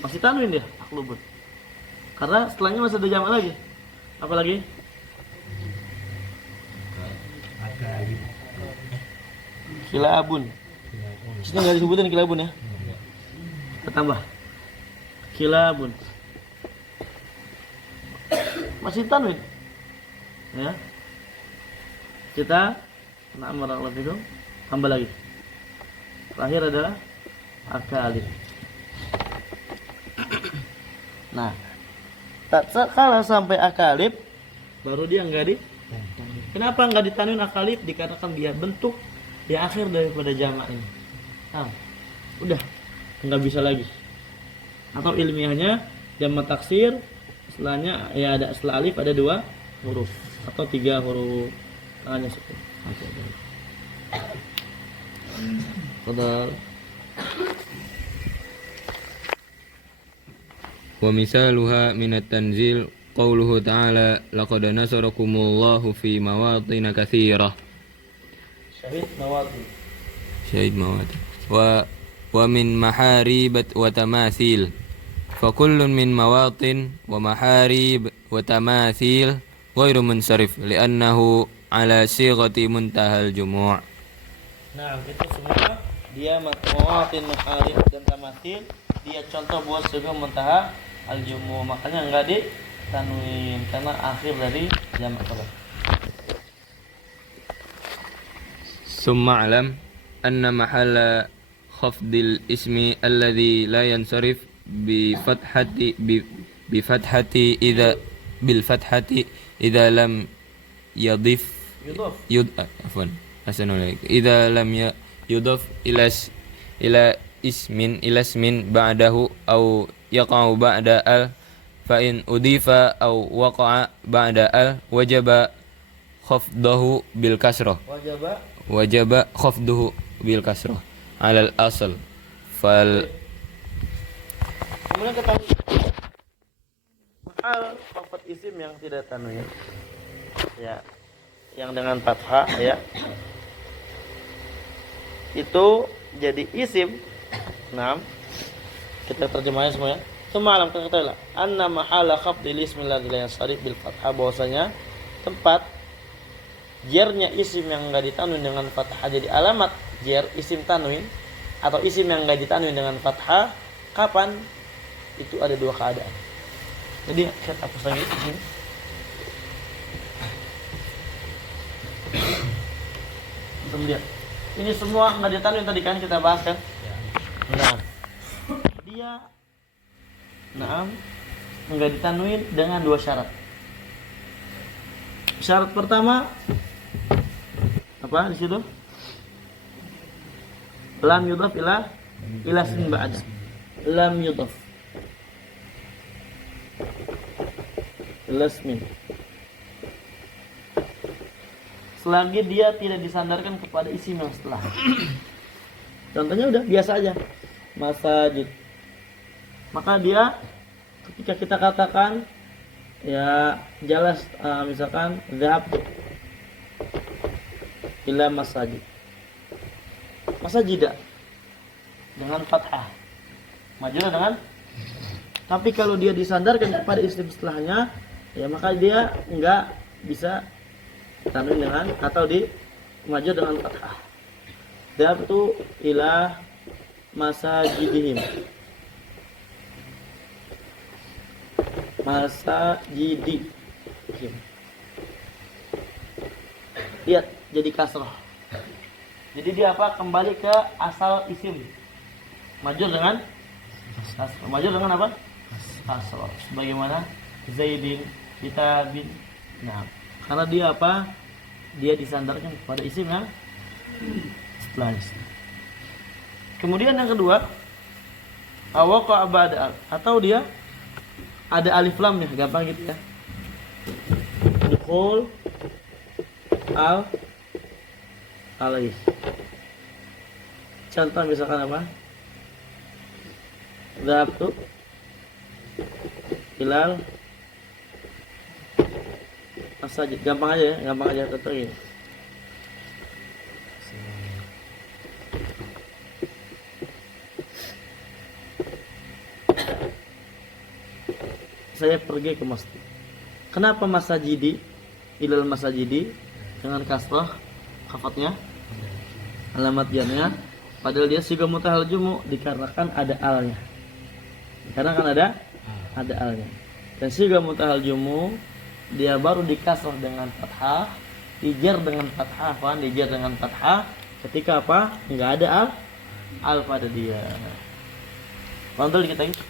Masih tanwin dia, aklubun. Karena setelahnya masih ada jamak lagi. Apa lagi? Kilabun. Sini nggak disebutin kilabun ya. Kita tambah. Kilabun. Masih tanwin. Ya. Kita tambah lagi. Terakhir adalah akalib. Nah, kalau sampai akalib baru dia enggak Kenapa enggak ditanwin akalib? Dikarenakan dia bentuk di akhir daripada jamak ini. Udah enggak bisa lagi. Atau ilmiahnya jamak taksir setelahnya ya ada setelah alif ada 2 huruf atau 3 huruf tengahnya sukun. Padahal wa misaluha minat tanzil qauluhu ta'ala laqad nasarakumullahu fi mawatin katsirah syahid mawatin wa min maharibat wa tamathil fa kullun min mawatin wa maharib wa tamathil ghairu munsarif li'annahu ala sighati muntahal jumu'. Nah, itu semua dia mawatin, maharib dan tamathil, dia contoh buat sigha muntaha al-jumu', makanya enggak ditanwin karena akhir dari jamak qadar. Summa alam anna mahalla khafdil ismi alladhi la yansarif bi fathati idza bil fathati idza lam yudif idza lam yudaf ila ismin ba'dahu aw yaqa'u ba'da al fa in udifa aw waqa'a ba'da al wajaba khafdahu bil kasrah wajaba khafduhu bil kasrah alal asl fal. Kemudian ketahui al khafat isim yang tidak tanwin. Ya. Yang dengan fathah ya. Itu jadi isim. 6. Kita terjemahnya semua ya. Semalam kan katakanlah anna mahala khafdil ismi alladzi la yansharif bil fathah, bahwasanya tempat jernya isim yang enggak ditanwin dengan fathah jadi alamat jer isim tanwin atau isim yang enggak ditanwin dengan fathah kapan? Itu ada dua keadaan. Jadi kita hapus lagi di sini. Lihat. Ini semua enggak ditanwin tadi kan kita bahas kan? Nah. Dia enggak ditanwin dengan dua syarat. Syarat pertama apa di situ? Lam yudhaf ila ismin ba'da. Lam yudhaf ila ismin. Selagi dia tidak disandarkan kepada isim yang setelah. Contohnya udah biasa aja. Masajid. Maka dia ketika kita katakan ya jelas misalkan dhahabtu ila masajid. Masajida dengan fathah. Majulah dengan. Tapi kalau dia disandarkan kepada isim setelahnya, ya maka dia enggak bisa tanwin dengan atau di maju dengan fathah. Dhahabtu ila masajidihim. Masajidi. Lihat jadi kasrah. Jadi dia apa? Kembali ke asal isim. Maju dengan kasrah. Maju dengan apa? Kasrah. Sebagaimana Zaidin, Kitabin. Nah, karena dia apa? Dia disandarkan kepada isim yang setelah isim. Kemudian yang kedua, awaqa ba'da atau dia ada alif lam ya, gampang gitu ya. Dukhul alaih. Contoh misalkan apa? Dhahabtu ilal masajid. Gampang aja ya, gampang aja contoh ini. Saya pergi ke masjid. Kenapa masajidi ilal masajidi dengan kasrah kafatnya alamat jarnya, padahal dia juga mutahal jumu dikarenakan ada alnya. Dikarenakan ada alnya. Dan juga mutahal jumu dia baru dikasrah dengan fathah, dijar dengan fathah, apa? Dijar dengan fathah ketika apa? Enggak ada al pada dia. Kontrol kita ini.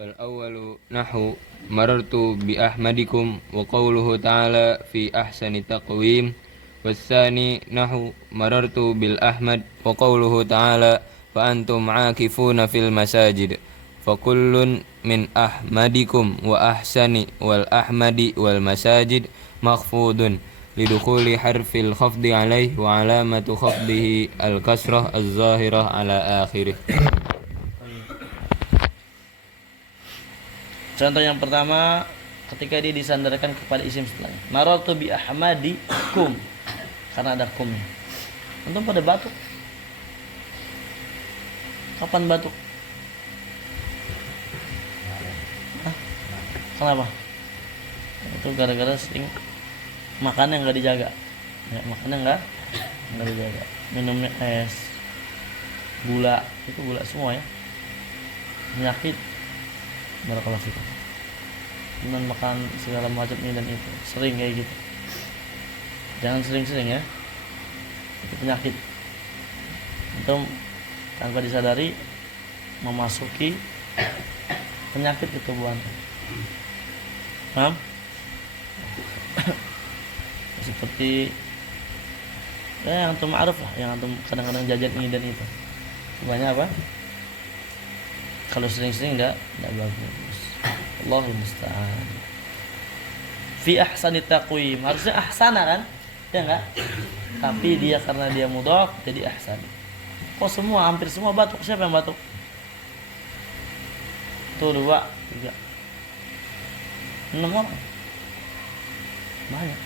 فالأول نحو مررت بأحمدكم وقوله تعالى في أحسن تقويم والثاني نحو مررت بالأحمد وقوله تعالى فأنتم عاكفون في المساجد فكل من أحمدكم وأحسن والأحمد والمساجد مخفوض لدخول حرف الخفض عليه وعلامة خفضه الكسرة الظاهرة على آخره. Contoh yang pertama, ketika dia disandarkan kepada isim setelahnya. Marartu bi ahmadikum, karena ada kumnya. Antum pada batuk. Kapan batuk? Hah? Kenapa? Itu gara-gara sering makannya nggak dijaga. Ya, makannya nggak dijaga. Minumnya es, gula, itu gula semua ya. Penyakit. Barakallahu fikum. Cuman makan segala macam ini dan itu, sering kayak gitu. Jangan sering-sering ya. Itu penyakit. Itu tanpa disadari memasuki penyakit di tubuh Anda. Paham? Seperti ya yang antum ma'ruf lah, yang antum kadang-kadang jajan ini dan itu. Semuanya apa? Kalau sering-sering enggak bagus. Allahul musta'an. Fi ahsani taqwim. Harusnya ahsana kan? Ya enggak? Tapi dia karena dia mudhaf jadi ahsan. Kok hampir semua batuk? Siapa yang batuk? 1, 2, 3, 6 orang. Banyak.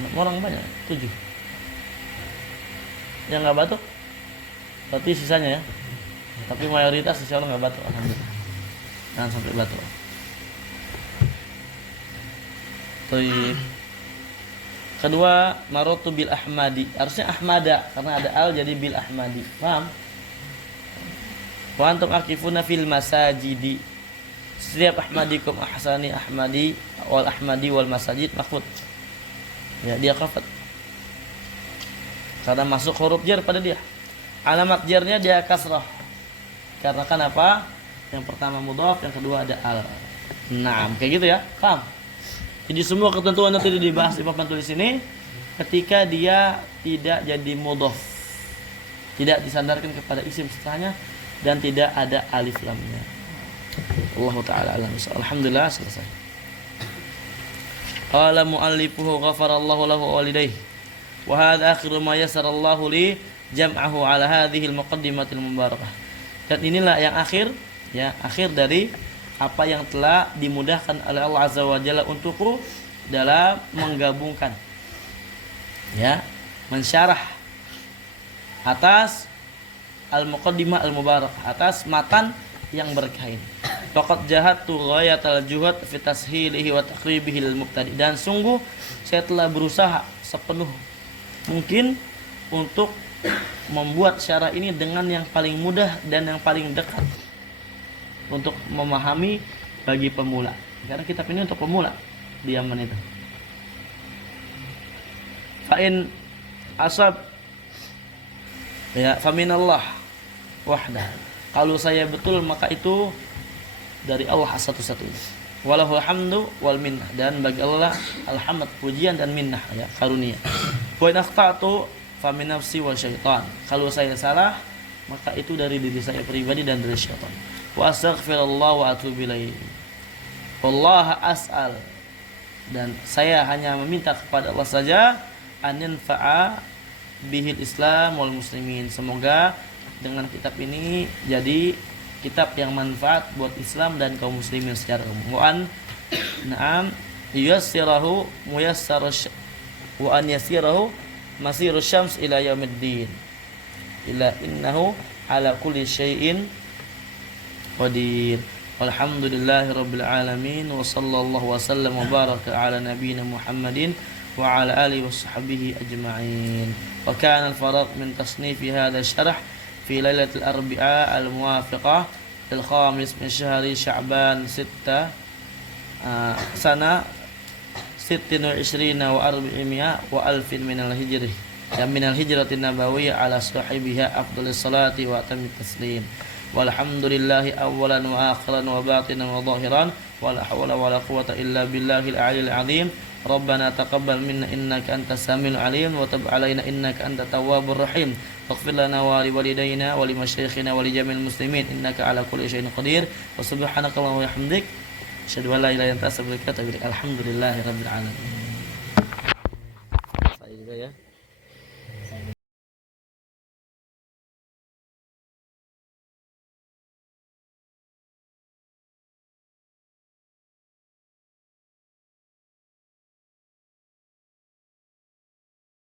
6 orang banyak. 7. Yang nggak batuk berarti sisanya ya. Tapi mayoritas insya Allah nggak batuk, alhamdulillah. Jangan sampai batuk. Baik. Kedua, marotu bil ahmadi. Harusnya ahmada karena ada al jadi bil ahmadi. Paham? Wa antum akifuna fil masajidi. Setiap ahmadikum ahsani ahmadi wal masajid mahfud. Ya, dia kafat. Karena masuk huruf jar pada dia. Alamat jarnya dia kasrah. Karena kan apa? Yang pertama mudhaf, yang kedua ada al. Naam, kayak gitu ya. Paham? Jadi semua ketentuan nanti dibahas di papan tulis ini ketika dia tidak jadi mudhaf. Tidak disandarkan kepada isim setelahnya dan tidak ada alif lamnya. Allah taala alam. Alhamdulillah selesai. Qala muallifuhu ghafarallahu lahu wa walidayhi. Wa hadha akhiru ma yassarallahu li jam'ahu ala hadhihi al-muqaddimatil mubarakah. Dan inilah yang akhir, ya, akhir dari apa yang telah dimudahkan oleh Allah Azza wa Jalla untukku dalam menggabungkan, ya, mensyarah atas al-muqaddimah al-mubarakah, atas matan yang berkah ini. Faqad jahadtu ghayatal juhud fi tashilihi wa taqribihi lil mubtadi. Dan sungguh saya telah berusaha sepenuh mungkin untuk membuat syarah ini dengan yang paling mudah dan yang paling dekat untuk memahami bagi pemula. Karena kitab ini untuk pemula di Yaman itu. Fa'in asab, ya, faminallah wahdah. Kalau saya betul maka itu dari Allah satu-satunya. Walahul hamdu wal minnah, dan bagi Allah alhamd, pujian dan minnah, ya, karunia. Wa in akhta'tu fa min nafsi wa syaitan. Kalau saya salah maka itu dari diri saya pribadi dan dari syaitan. Wa astaghfirullah wa atubu ilaihi. Wallah as'al, dan saya hanya meminta kepada Allah saja an yanfa'a bihil Islam wal muslimin. Semoga dengan kitab ini jadi kitab yang manfaat buat Islam dan kaum muslimin secara umum. Wa an na'am yassirahu muyassar wa an yassirahu masirus syams ila yaumiddin. Ila innahu ala kulli syai'in qadir. Walhamdulillahi rabbil alamin wa sallallahu wa sallam wa baraka ala nabiyyina Muhammadin wa ala alihi wa sahbihi ajma'in. Wa kana al-faraq min tasnif hadha syarh في ليلة الأربعاء الموافقة للخامس من شهر شعبان 6 سنة 26 و400 وألف من الهجرة من الهجرة النبوية على صاحبها أفضل الصلاة وأتم التسليم. والحمد لله أولا وآخرا وباطنا وظاهرا ولا حول ولا قوة إلا بالله العلي العظيم. ربنا تقبل منا إنك أنت السميع العليم وتب علينا إنك أنت التواب الرحيم. واغفر لنا ولوالدينا ولمشايخنا ولجميع المسلمين إنك على كل شيء قدير. وسبحانك اللهم وبحمدك أشهد أن لا إله إلا أنت أستغفرك وأتوب إليك. الحمد لله رب العالمين.